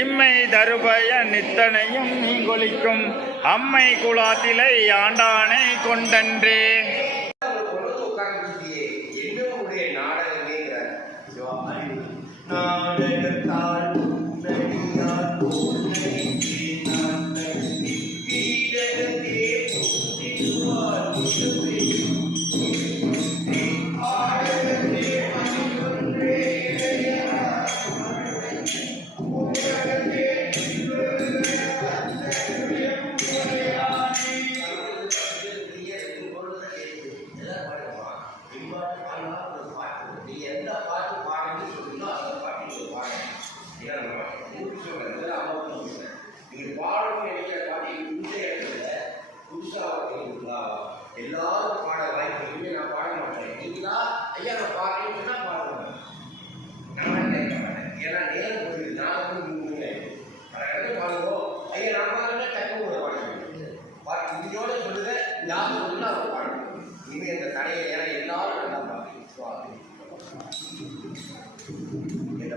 இம்மை தருபய நித்தனையும் நீங்கொழிக்கும் அம்மை குலாத்திலை ஆண்டானை கொண்டன்றே. எல்லாரும் பாட வாய்ப்பு நான் பாட மாட்டேன். நீங்களா ஐயா நான் பாடுறேன்னா பாடுவேன். நான் கேட்க மாட்டேன். ஏன்னா நேரம் போயிடுது. நான் பாடுவோம் ஐயா நான் பாடுறேன்னா டக்கு கூட பாடுவேன். பாட்டு இதோட சொல்லுங்க ஞாபகம் வந்து அவங்க பாடுவேன். இனிமேல் இந்த கடையை ஏன்னா எல்லாரும் நல்லா பாடுறேன். என்ன